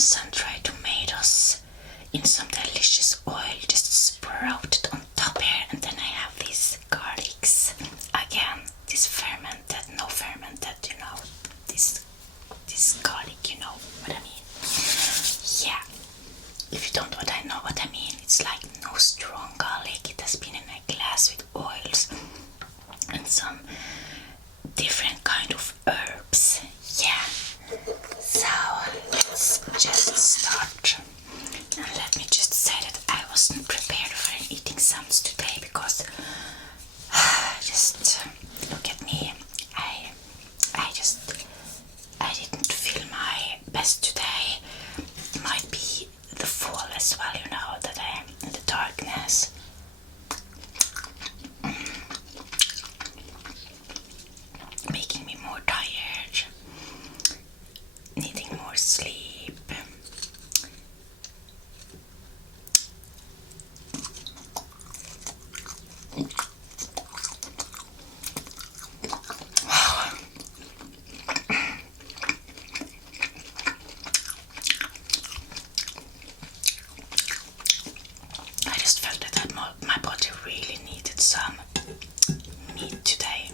sun-dried tomatoes in some delicious oil, just sprouted on top here, and then I have these garlics. Again, this fermented, no fermented, you know, this garlic, you know what I mean. Yeah, if you don't know what I mean, it's like no strong garlic. It has been in a glass with oils and some different kind of herbs. Yeah, so let's just start. And let me just say that I wasn't prepared for an eating sounds today because just look at me. I didn't feel my best today. It might be the fall as well, you know, that I am in the darkness. Making me more tired, needing more sleep. I just felt that my body really needed some meat today.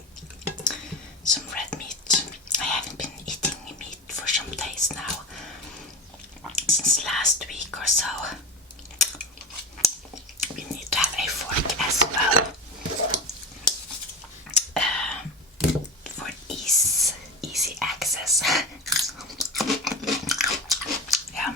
Some red meat. I haven't been eating meat for some days now, since last week or so. We need to have a fork as well for easy access. Yum.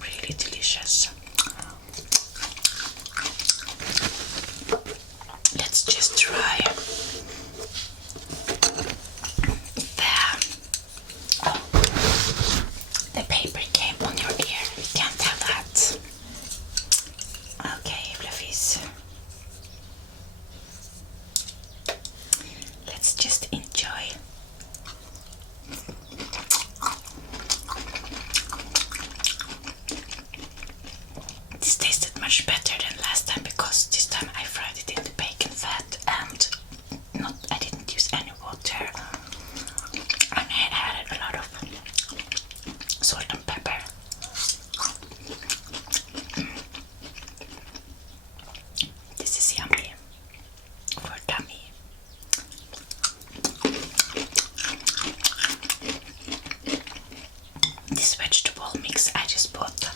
Really delicious. Let's just try the paper came on your ear. We can't have that. Okay, fluffies. Let's just enjoy. This tasted much better than last time because this time I fried it in the bacon fat and I didn't use any water, and I added a lot of salt and pepper. This is yummy for tummy. This vegetable mix I just bought.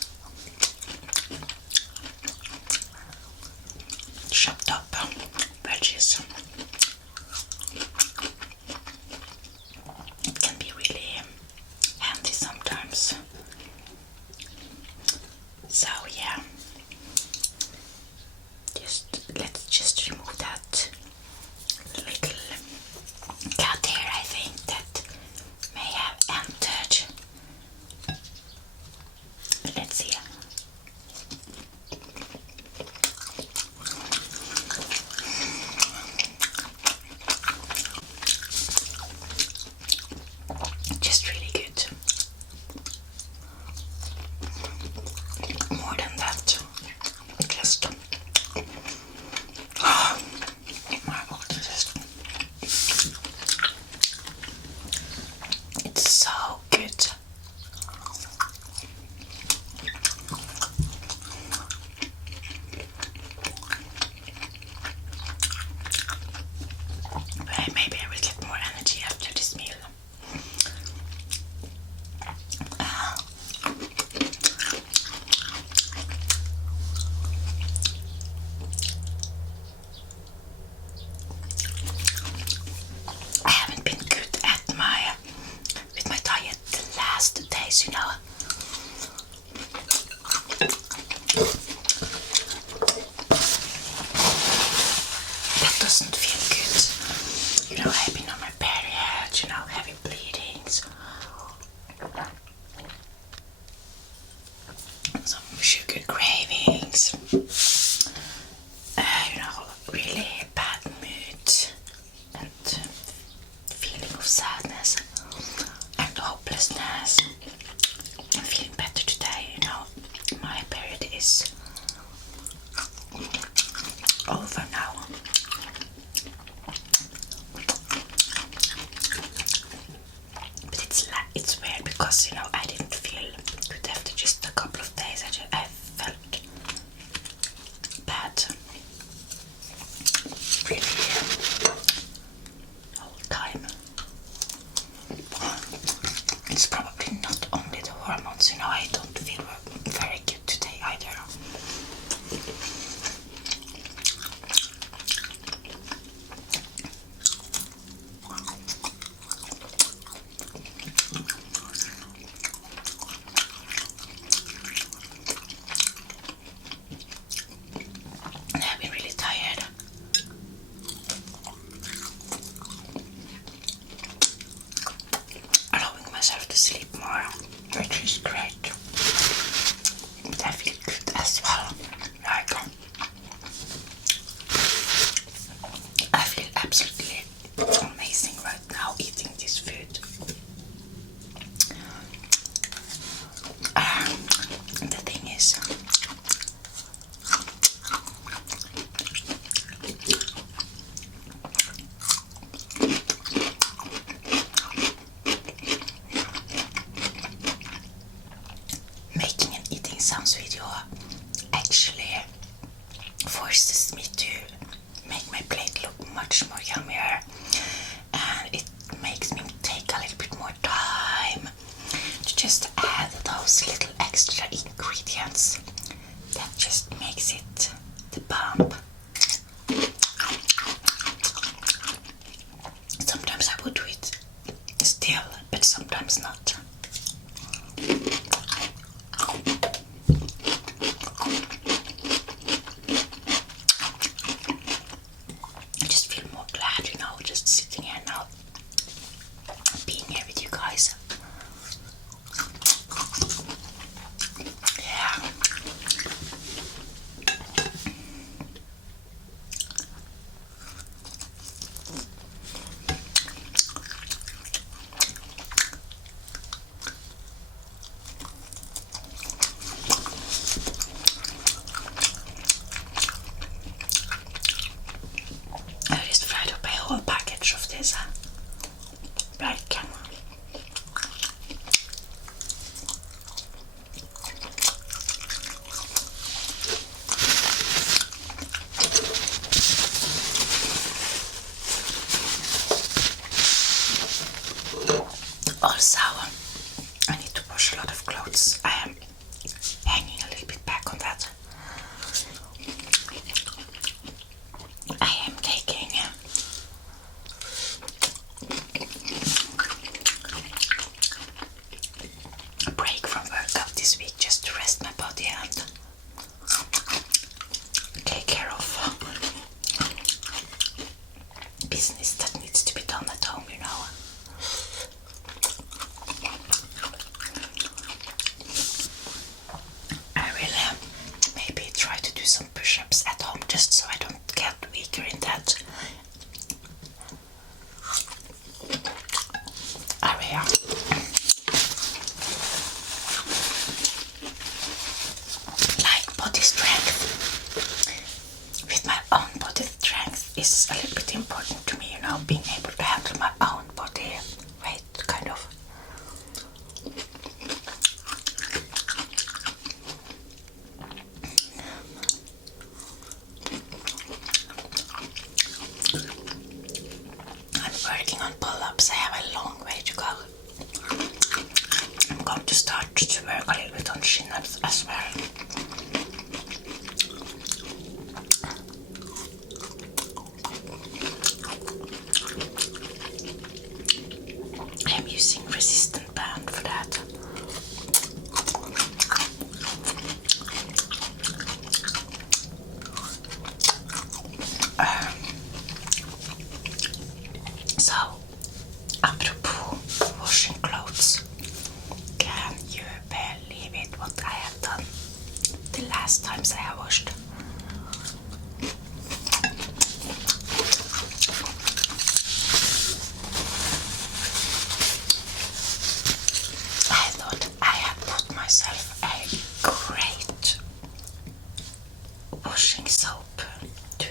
Chopped up veggies. It can be really handy sometimes. So yeah, let's just remove that little cat here, I think, that may have entered. Let's see. Just really good. More than that. Just my God, it's so good. Maybe I will get more energy after this meal. I haven't been good with my diet the last days, you know. That doesn't feel good. You know, I've been on my period, you know, heavy bleedings. Some sugar cravings. over now. But it's weird because, you know, I didn't feel good after just a couple of days. I felt bad really all the time. It's probably not only the hormones, you know, I don't feel very good today either. And I've been really tired. Allowing myself to sleep more, which is great. But I feel good as well. Like, I feel absolutely amazing right now eating this food. The thing is, making an eating sounds video actually forces me to make my plate look much more yummier, and it makes me take a little bit more time to just add those little extra ingredients that just makes it the bomb. Sometimes I would do it still, but sometimes not. I just feel more glad, you know, just sitting here now, being here with you guys. Yeah. I just fried up a whole package of this. Like, also, I need to wash a lot of clothes. I am hanging a little bit back on that. I am taking a break from workout this week just to rest my body and take care of business that needs to be done at home, you know. I will maybe try to do some push-ups at home just so I don't get weaker in that area. Like body strength. With my own body strength is a little bit important to me, you know, being able to handle my own body weight, kind of. I'm working on pull-ups. I have a long way to go. I'm going to start to work a little bit on chin-ups as well. I am using resistant band for that. So, apropos washing clothes, can you believe it what I have done the last times I have washed? I thought I had put myself a great washing soap to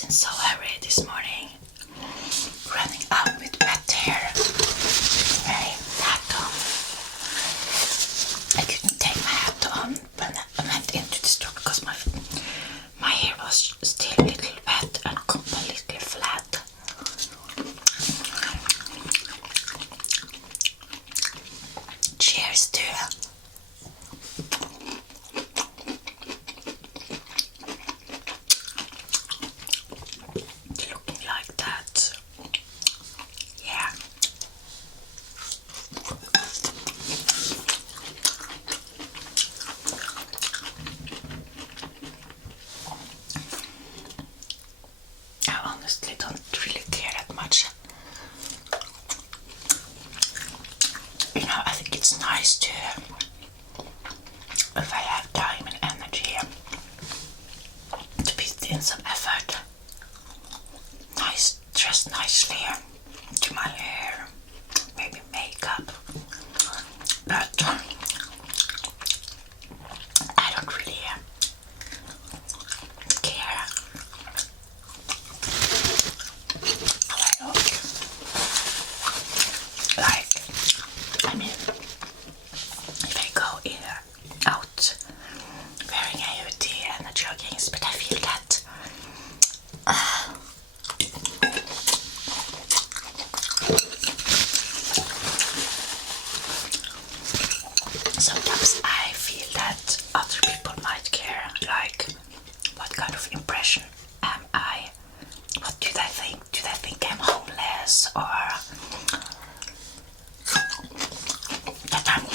was in so hurry this morning, running out with wet hair, wearing hat on. I couldn't take my hat on when I went into the store because my hair was still a little wet and completely flat. Cheers to looking like that. Yeah. I honestly don't really care that much. You know, I think it's nice to, if I have time and energy, to put in some effort. Dress nicely, do my hair, maybe makeup. But I don't really care how I look. Like, I mean, if I go out wearing a hoodie and a joggings, but I feel that sometimes I feel that other people might care, like, what kind of impression am I? What do they think? Do they think I'm homeless, or that I'm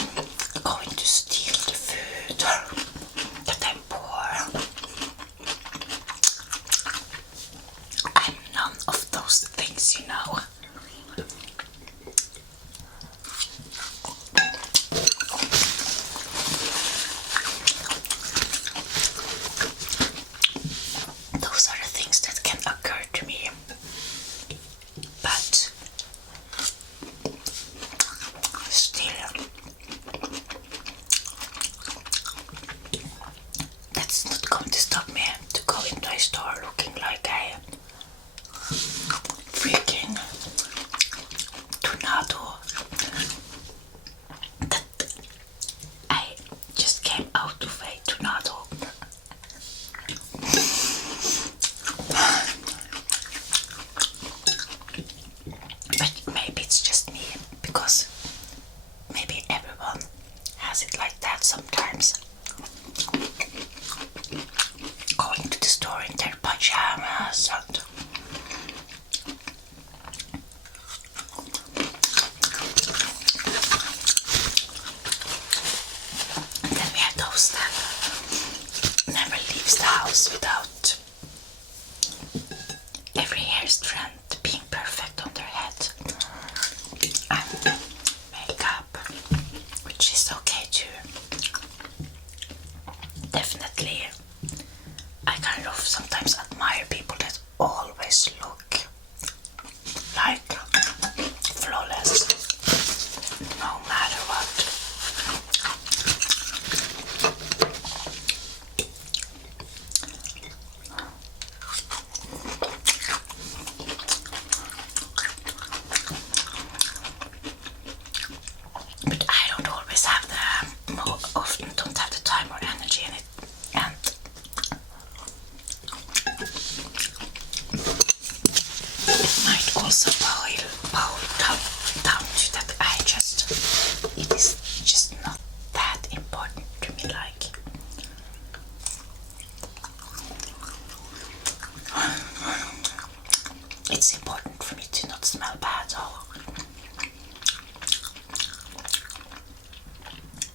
going to steal the food, or that I'm poor? I'm none of those things, you know. Those are the things that can occur to me, but still, that's not going to stop me to go into a store looking like a freaking tornado. That I just came out of a tornado. But maybe it's just me, because maybe everyone has it like that sometimes. Going to the store in their pajamas and then we have those that never leaves the house without every hair strand being perfect on their head, and makeup, which is okay too. Definitely, I kind of sometimes admire people that always look like flawless, no matter what. But I don't always have often don't have the time or energy in it, and it might also boil down to that it is just not that important to me. Like, it's important for me to not smell bad, so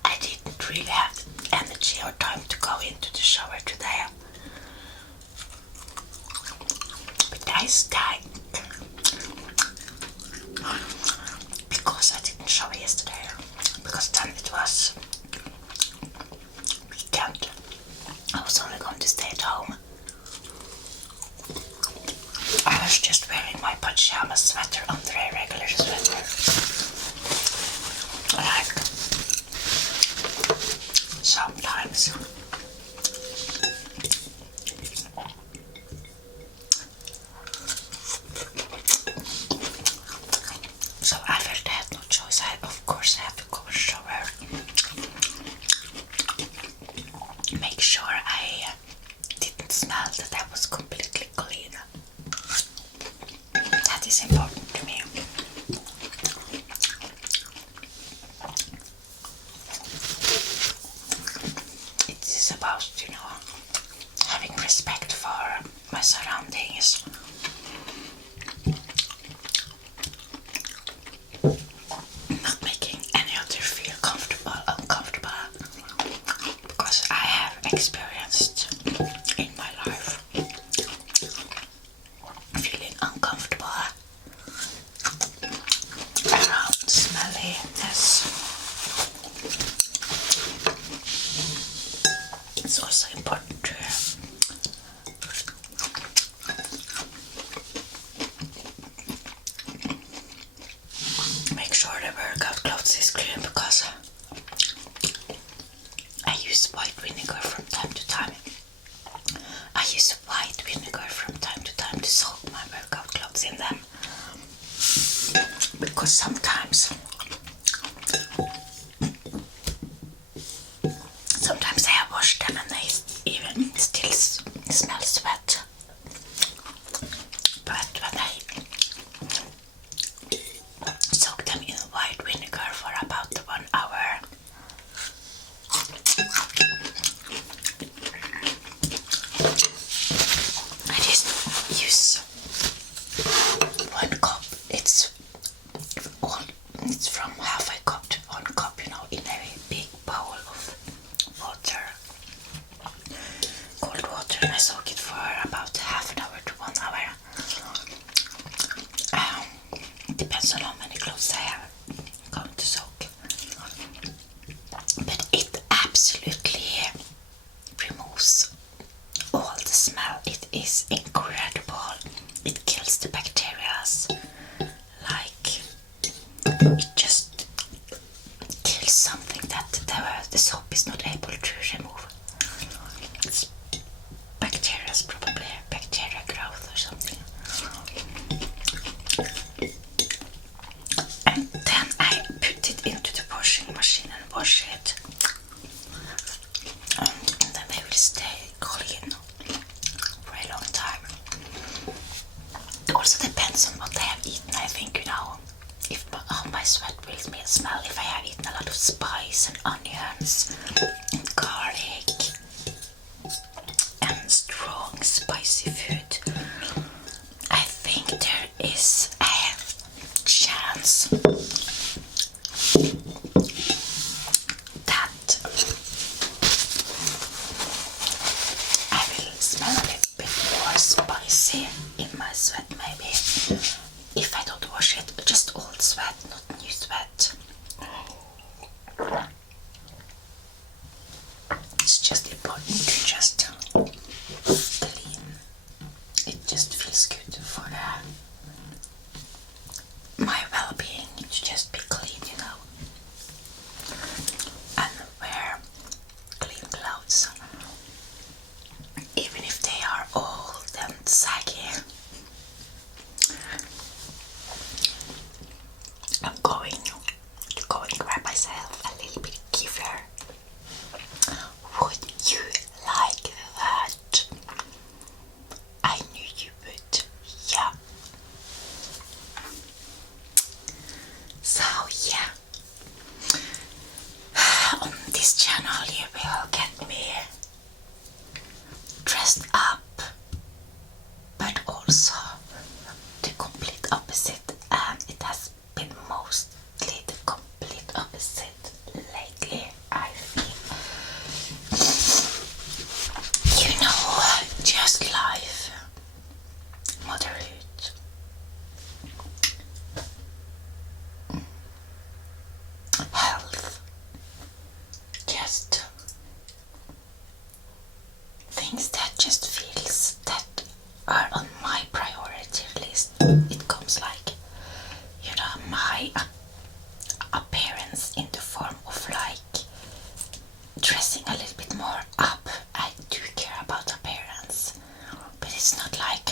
I didn't really have energy or time to go into the shower today. But I stank because I didn't shower yesterday, because then it was weekend. I was only going to stay at home. I was just wearing my pajama sweater under a regular sweater. Like, sometimes that I was completely clean. That is important to me. It is about, having respect for my surroundings. Not making any other feel uncomfortable, because I have experienced in my life feeling uncomfortable around smelliness. It's also important to make sure the workout clothes is clean, because I use white vinegar from time to time. I use white vinegar from time to time to soak my workout clothes in them, because sometimes I have washed them and they even still smell sweat. But when I soak them in white vinegar for about 1 hour, I just use 1 cup. It's from half a cup to 1 cup, in a big bowl of water, cold water, and I soak it for about half an hour to 1 hour. Depends on how many clothes I have going to soak. But it absolutely removes all the smell. It is incredible. It kills the bacteria. Like, it just kills something that the soap is not able to remove. It's bacteria, probably bacteria growth or something. And then I put it into the washing machine and wash it. And then they will stay clean for a long time. It also depends on what I have eaten, I think, if how my sweat will smell. If I have eaten a lot of spice and onions and garlic and strong spicy food, I think there is a chance that I will smell a little bit more spicy in my sweat, maybe, if I don't wash it. Just old sweat, not new sweat. It's just important to just clean. It just feels good for my well-being to just be clean, and wear clean clothes, even if they are old and saggy. I'm going to go and grab myself a little bit of kefir. Would you like that? I knew you would. Yeah. So yeah, on this channel you will get me dressed up, but also the complete opposite, and it has been mostly the complete opposite lately, I feel. Just life, motherhood, health, just things that just feels that are on my priority list. It comes like, my appearance in the form of like dressing a little bit more up. I do care about appearance, but it's not like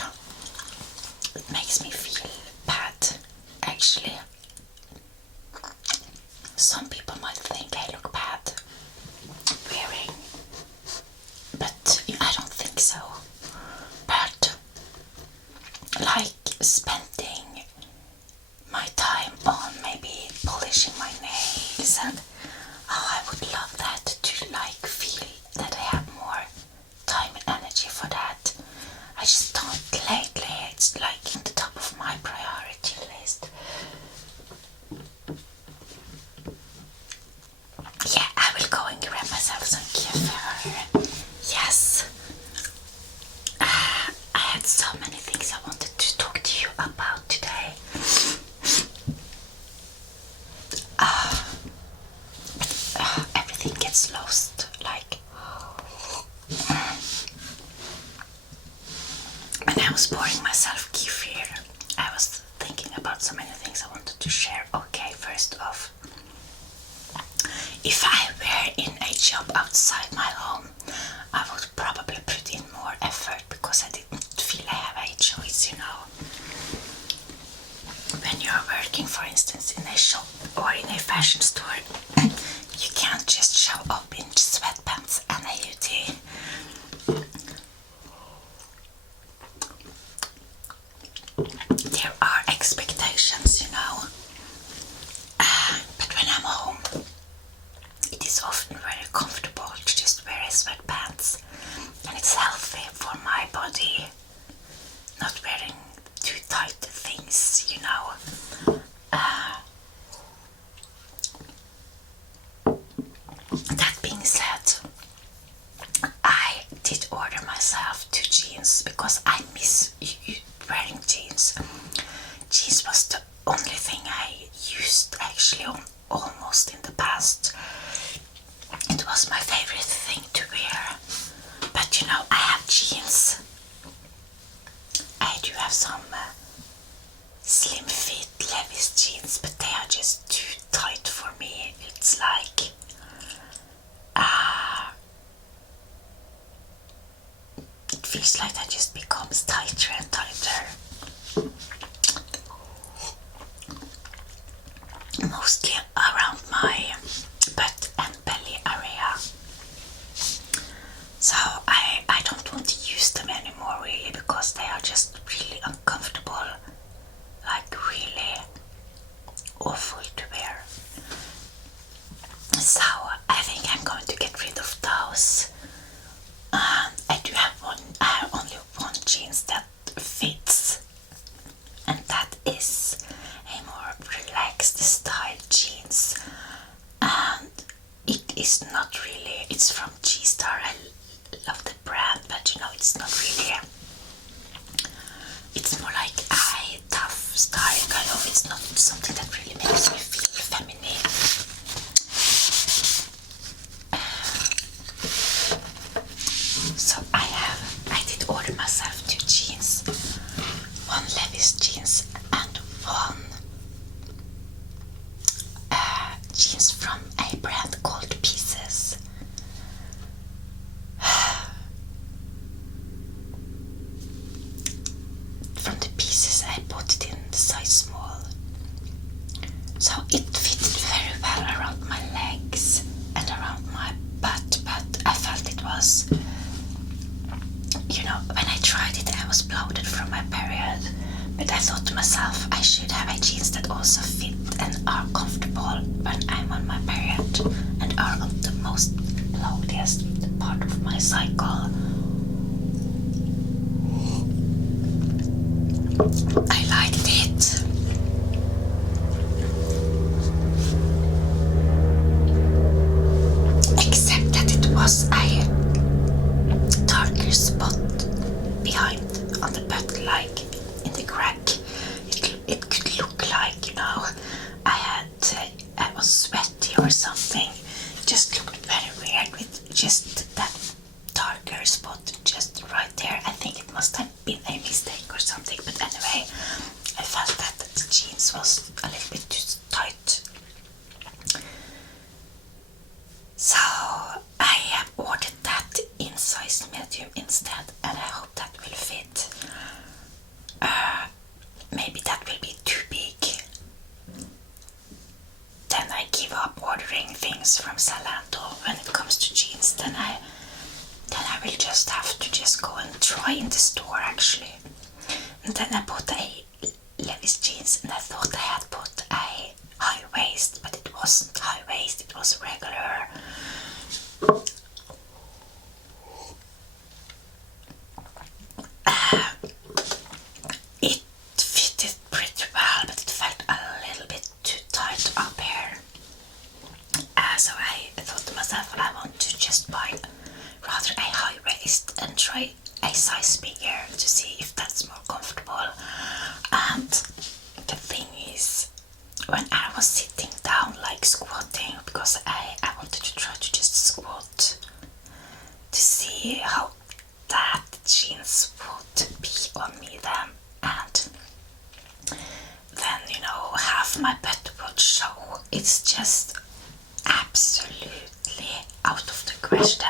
it makes me feel bad, actually. Some people might think I look bad wearing, but I don't think so. like spending my time on maybe polishing my nails, and I would love that to like feel that I have more time and energy for that. I just don't lately. It's like in the top of my priority list. Yeah, I will go and grab myself some kefir. Yes. I had so many things I wanted to talk to you about today. Everything gets lost, like when I was pouring myself kefir, I was thinking about so many things I wanted to share. Okay, first off, if I were in a job outside my home, I would probably put in more effort because I didn't feel I have a choice, you know. When you're working, for instance, in a shop or in a fashion store, you can't just show up in sweatpants and a hoodie. There are expectations, you know. But when I'm home, it is often very comfortable to just wear sweatpants, and it's healthy for my body, not wearing too tight things, you know. That being said, I did order myself 2 jeans because I miss wearing jeans. Jeans was the only thing I used actually almost in the past. It was my favorite thing to wear. But you know, I have jeans. I do have some slim fit Levi's jeans, but they are just too tight for me. It's like it feels like that just becomes tighter and tighter. Mostly around my butt and belly area. So I don't want to use them anymore really, because they are just really uncomfortable. Like really awful to wear. So I think I'm going to get rid of those. I do have one. I have only one jeans that fits, and that is a more relaxed style jeans. And it is not really. It's from G-Star. I love the brand, but you know, it's not really. It's more like a tough style kind of. It's not something that really makes me feel feminine. So I did order myself 2 jeans, 1 Levi's jeans and 1 jeans from a brand called Pieces. From the Pieces I bought it in the size small. So it fitted very well around my legs and around my butt, but I felt it was, you know, when I tried it I was bloated from my period, but I thought to myself I should have a jeans that also fit and are comfortable when I'm on my period and are on the most loneliest part of my cycle. I liked it. Except that it was a darker spot behind on the butt, like in the crack. It could look like, you know, I was sweaty or something. It just looked very weird with just that darker spot just right there. I think it must have been a mistake or something, but anyway, I felt that the jeans was a little bit too tight. So I have ordered that in size medium instead, and I hope that will fit. Maybe that will be too big. Then I give up ordering things from Zalando when it comes to jeans. Then I will just have to just go and try in the store actually. And then I bought a Levi's jeans, and I thought I had bought a high waist, but it wasn't high waist, it was regular. It fitted pretty well, but it felt a little bit too tight up here. So I thought to myself, I want to just buy rather a high waist and try a size bigger to see if that's more comfortable. And the thing is, when I was sitting down like squatting, because I wanted to try to just squat to see how that jeans would be on me then, and then, you know, half my butt would show. It's just absolutely out of the question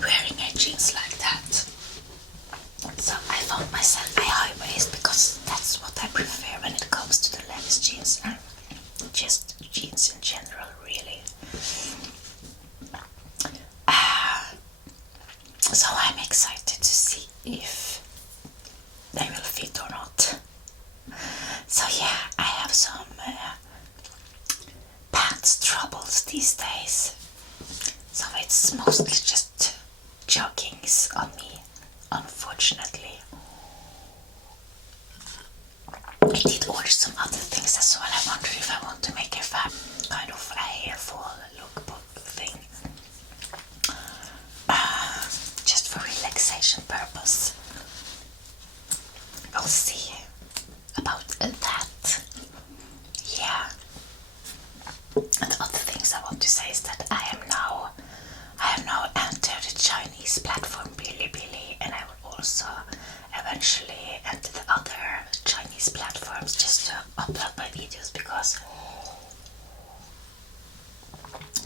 wearing a jeans like that. So I found myself a high waist because that's what I prefer when it comes to the Levi's jeans and just jeans in general, really. So I'm excited to see if they will fit or not. So yeah, I have some pants troubles these days. So it's mostly just joggings on me, unfortunately. I did order some other things as well. I wonder if I want to make a kind of a hair fall lookbook thing. Just for relaxation purpose. We'll see about that. Yeah. And the other things I want to say is that I have now entered the Chinese platform Bilibili, and I will also eventually enter the other Chinese platforms just to upload my videos, because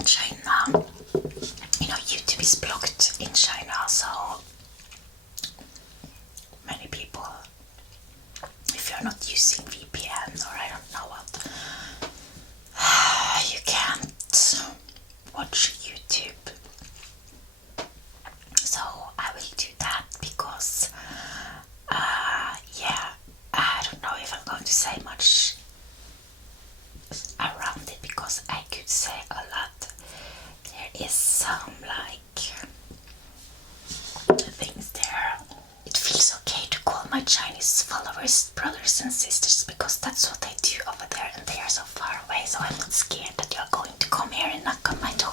China, you know, YouTube is blocked in China, so many people, if you're not using VPN or I don't know what, you can't watch YouTube. So I will do that because yeah, I don't know if I'm going to say much around it, because I could say a lot. There is some like things there. It feels okay to call my Chinese followers brothers and sisters, because that's what they do over there, and they are so far away, so I'm not scared that you're going to come here and knock on my door